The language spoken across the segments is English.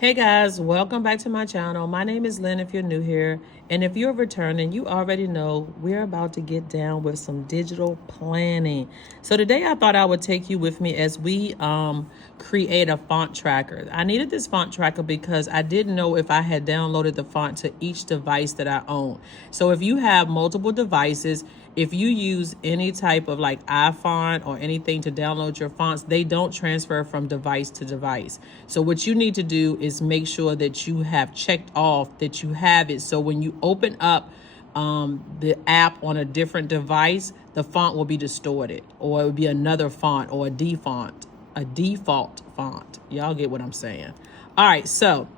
Hey guys, welcome back to my channel. My name is Lynn if you're new here. And if you're returning, you already know we're about to get down with some digital planning. So today I thought I would take you with me as we create a font tracker. I needed this font tracker because I didn't know if I had downloaded the font to each device that I own. So if you have multiple devices, if you use any type of like iFont or anything to download your fonts, they don't transfer from device to device. So what you need to do is make sure that you have checked off that you have it. So when you open up the app on a different device, the font will be distorted, or it would be another font or a default font. Y'all get what I'm saying? All right, so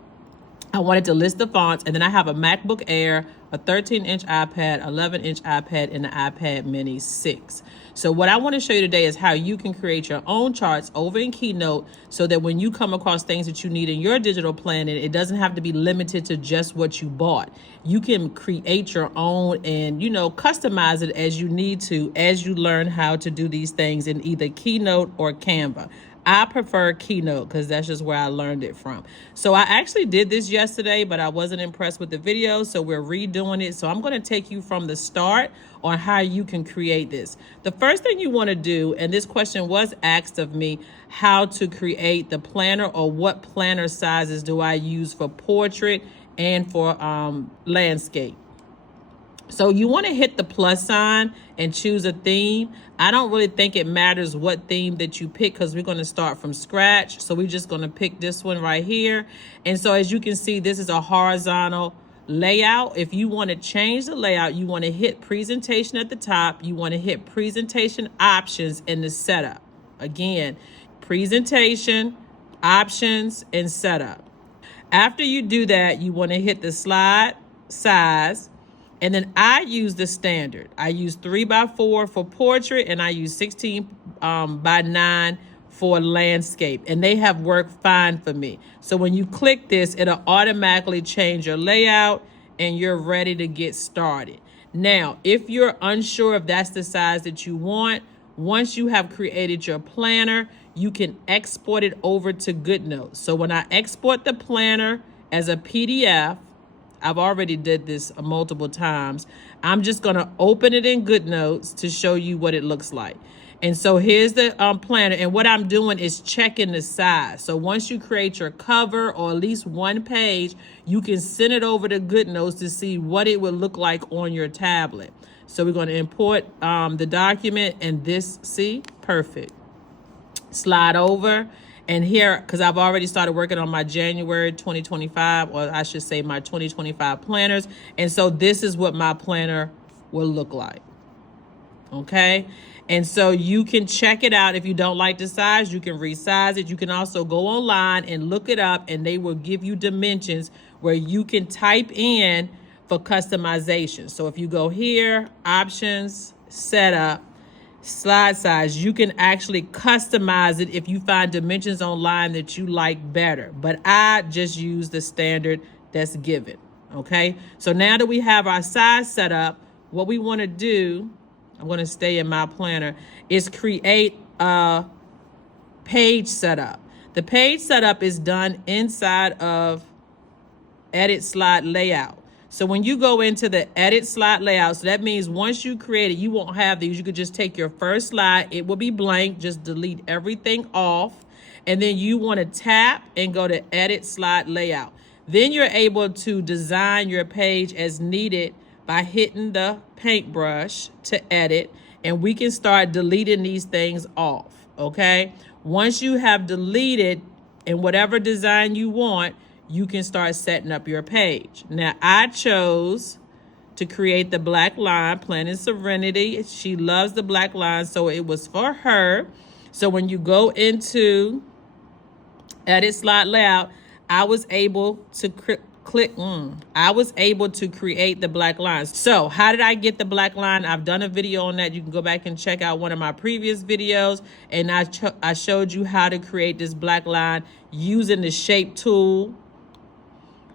I wanted to list the fonts, and then I have a MacBook Air, a 13-inch iPad, 11-inch iPad, and an iPad Mini 6. So what I want to show you today is how you can create your own charts over in Keynote so that when you come across things that you need in your digital planning, it doesn't have to be limited to just what you bought. You can create your own and, customize it as you need to as you learn how to do these things in either Keynote or Canva. I prefer Keynote because that's just where I learned it from. So I actually did this yesterday, but I wasn't impressed with the video, so we're redoing it. So I'm going to take you from the start on how you can create this. The first thing you want to do, and this question was asked of me, how to create the planner, or what planner sizes do I use for portrait and for landscape. So you want to hit the plus sign and choose a theme. I don't really think it matters what theme that you pick because we're going to start from scratch. So we're just going to pick this one right here. And so as you can see, this is a horizontal layout. If you want to change the layout, you want to hit presentation at the top. You want to hit presentation options in the setup. Again, presentation, options, and setup. After you do that, you want to hit the slide size. And then I use the standard. I use 3x4 for portrait, and I use 16 by 9 for landscape. And they have worked fine for me. So when you click this, it'll automatically change your layout and you're ready to get started. Now, if you're unsure if that's the size that you want, once you have created your planner, you can export it over to GoodNotes. So when I export the planner as a PDF, I've already did this multiple times. I'm just going to open it in GoodNotes to show you what it looks like. And so here's the planner. And what I'm doing is checking the size. So once you create your cover or at least one page, you can send it over to GoodNotes to see what it would look like on your tablet. So we're going to import the document, and this, see, perfect. Slide over. And here, because I've already started working on my January 2025, or I should say my 2025 planners. And so this is what my planner will look like. Okay. And so you can check it out. If you don't like the size, you can resize it. You can also go online and look it up, and they will give you dimensions where you can type in for customization. So if you go here, options, setup, slide size, you can actually customize it if you find dimensions online that you like better. But I just use the standard that's given. Okay. So now that we have our size set up, what we want to do, I'm going to stay in my planner, is create a page setup. The page setup is done inside of edit slide layout. So when you go into the edit slide layout, so that means once you create it, you won't have these. You could just take your first slide. It will be blank. Just delete everything off. And then you want to tap and go to edit slide layout. Then you're able to design your page as needed by hitting the paintbrush to edit. And we can start deleting these things off. Okay. Once you have deleted in whatever design you want, you can start setting up your page. Now, I chose to create the black line, Planning Serenity. She loves the black line, so it was for her. So when you go into Edit Slide Layout, I was able to I was able to create the black lines. So how did I get the black line? I've done a video on that. You can go back and check out one of my previous videos. And I showed you how to create this black line using the shape tool.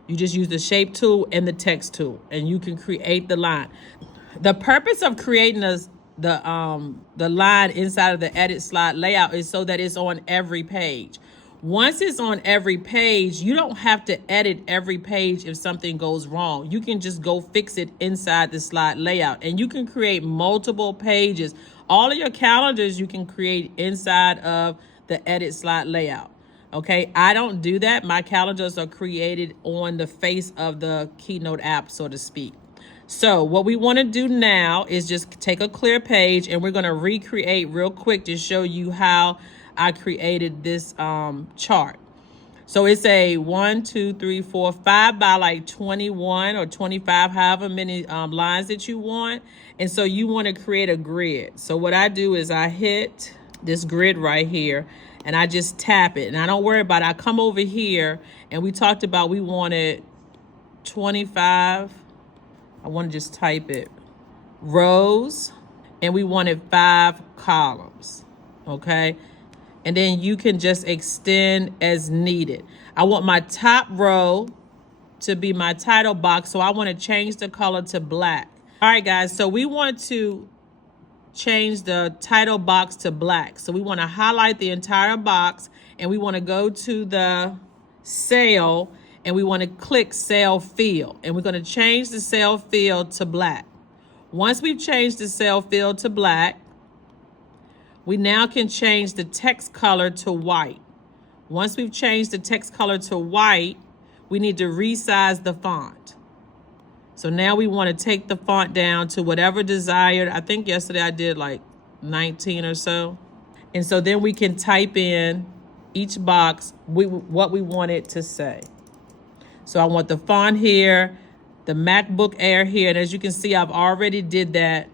You just use the shape tool and the text tool, and you can create the line. The purpose of creating the line inside of the edit slide layout is so that it's on every page. Once it's on every page, you don't have to edit every page if something goes wrong. You can just go fix it inside the slide layout, and you can create multiple pages. All of your calendars you can create inside of the edit slide layout. Okay, I don't do that. My calendars are created on the face of the Keynote app, so to speak. So what we want to do now is just take a clear page, and we're going to recreate real quick to show you how I created this chart. So it's a 1, 2, 3, 4, 5 by like 21 or 25, however many lines that you want. And so you want to create a grid. So what I do is I hit this grid right here and I just tap it. And I don't worry about it. I come over here and we talked about we wanted 25. I want to just type it. Rows. And we wanted 5 columns. Okay. And then you can just extend as needed. I want my top row to be my title box, so I want to change the color to black. All right, guys, so we want to change the title box to black. So we want to highlight the entire box, and we want to go to the cell, and we want to click cell field. And we're going to change the cell field to black. Once we've changed the cell field to black, we now can change the text color to white. Once we've changed the text color to white, we need to resize the font. So now we want to take the font down to whatever desired. I think yesterday I did like 19 or so. And so then we can type in each box what we want it to say. So I want the font here, the MacBook Air here. And as you can see, I've already did that.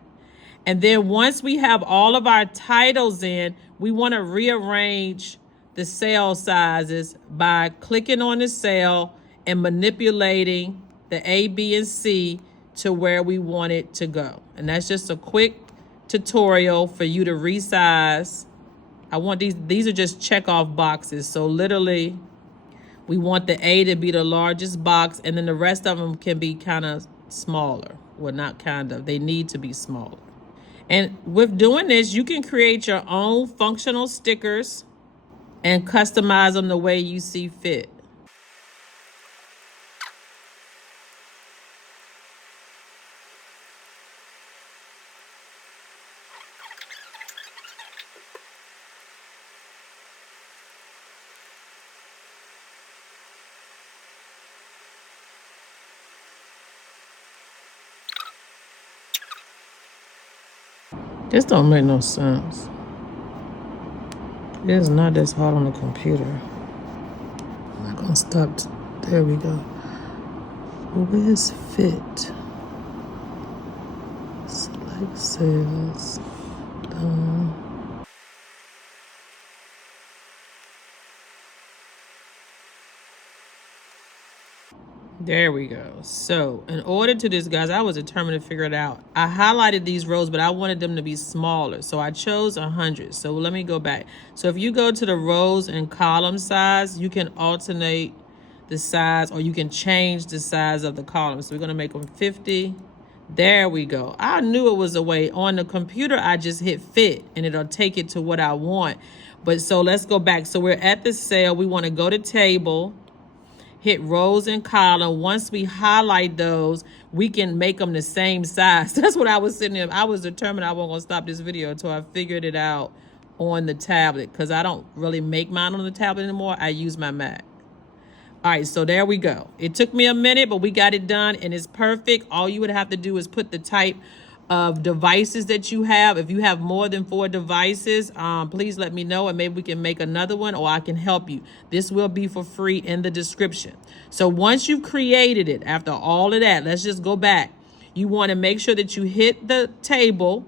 And then once we have all of our titles in, we want to rearrange the cell sizes by clicking on the cell and manipulating the A, B, and C to where we want it to go. And that's just a quick tutorial for you to resize. I want these are just check off boxes. So literally we want the A to be the largest box, and then the rest of them can be kind of smaller. Well, not kind of, they need to be smaller. And with doing this, you can create your own functional stickers and customize them the way you see fit. This don't make no sense. It is not this hard on the computer. I'm not gonna stop. There we go. Where's fit? Select cells. Done. There we go. So in order to this, guys, I was determined to figure it out. I highlighted these rows, but I wanted them to be smaller. So I chose 100. So let me go back. So if you go to the rows and column size, you can alternate the size, or you can change the size of the columns. So we're going to make them 50. There we go. I knew it was a way. On the computer, I just hit fit and it'll take it to what I want. But so let's go back. So we're at the cell. We want to go to table. Hit rows and column. Once we highlight those, we can make them the same size. That's what I was sitting there. I was determined I wasn't going to stop this video until I figured it out on the tablet, because I don't really make mine on the tablet anymore. I use my Mac. All right, so there we go. It took me a minute, but we got it done, and it's perfect. All you would have to do is put the type of devices that you have. If you have more than 4 devices, please let me know, and maybe we can make another one, or I can help you. This will be for free in the description. So once you've created it, after all of that, let's just go back. You want to make sure that you hit the table.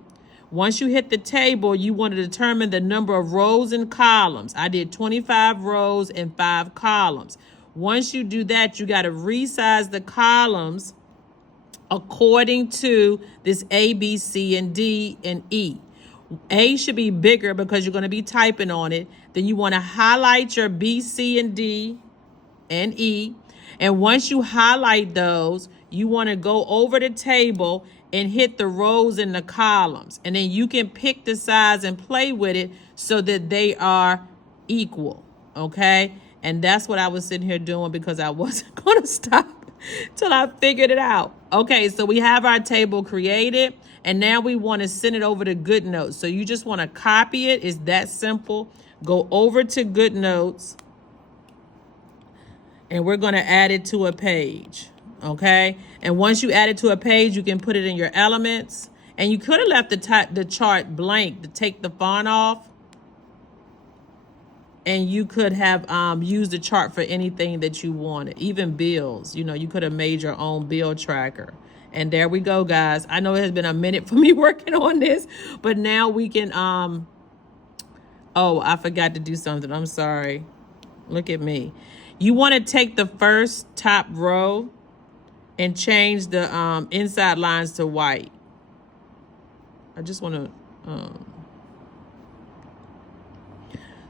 Once you hit the table, you want to determine the number of rows and columns. I did 25 rows and 5 columns. Once you do that, you got to resize the columns according to this A, B, C, and D, and E. A should be bigger because you're going to be typing on it. Then you want to highlight your B, C, and D, and E. And once you highlight those, you want to go over the table and hit the rows and the columns. And then you can pick the size and play with it so that they are equal. Okay. And that's what I was sitting here doing because I wasn't going to stop till I figured it out. Okay. So we have our table created and now we want to send it over to GoodNotes. So you just want to copy it. It's that simple. Go over to GoodNotes and we're going to add it to a page. Okay. And once you add it to a page, you can put it in your elements. And you could have left the chart blank to take the font off. And you could have used the chart for anything that you wanted, even bills. You know, you could have made your own bill tracker. And there we go, guys. I know it has been a minute for me working on this, but now we can, oh, I forgot to do something. I'm sorry. Look at me. You want to take the first top row and change the inside lines to white. I just want to,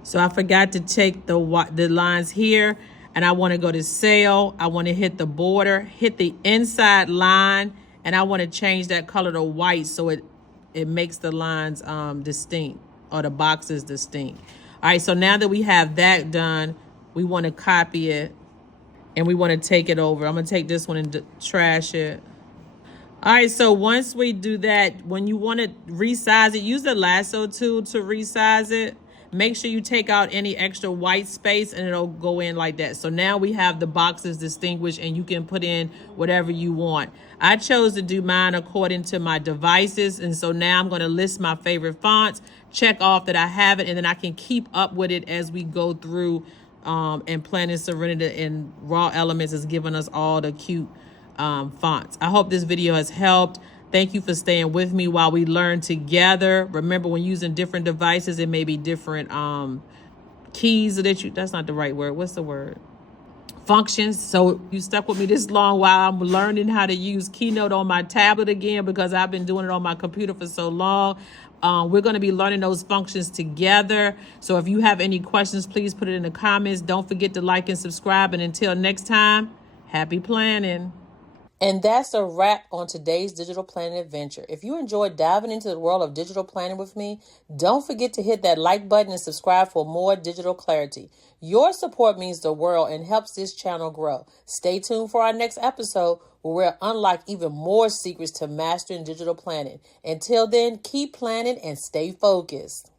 so I forgot to take the lines here, and I want to go to cell. I want to hit the border, hit the inside line, and I want to change that color to white so it makes the lines distinct, or the boxes distinct. All right, so now that we have that done, we want to copy it and we want to take it over. I'm going to take this one and trash it. All right, so once we do that, when you want to resize it, use the lasso tool to resize it. Make sure you take out any extra white space and it'll go in like that. So now we have the boxes distinguished and you can put in whatever you want. I chose to do mine according to my devices. And so now I'm going to list my favorite fonts, check off that I have it, and then I can keep up with it as we go through. And Planet Serenity and Raw Elements is giving us all the cute fonts. I hope this video has helped. Thank you for staying with me while we learn together. Remember, when using different devices, it may be different keys that's not the right word. What's the word? Functions. So you stuck with me this long while I'm learning how to use Keynote on my tablet again because I've been doing it on my computer for so long. We're going to be learning those functions together. So if you have any questions, please put it in the comments. Don't forget to like and subscribe. And until next time, happy planning. And that's a wrap on today's digital planning adventure. If you enjoyed diving into the world of digital planning with me, don't forget to hit that like button and subscribe for more digital clarity. Your support means the world and helps this channel grow. Stay tuned for our next episode where we'll unlock even more secrets to mastering digital planning. Until then, keep planning and stay focused.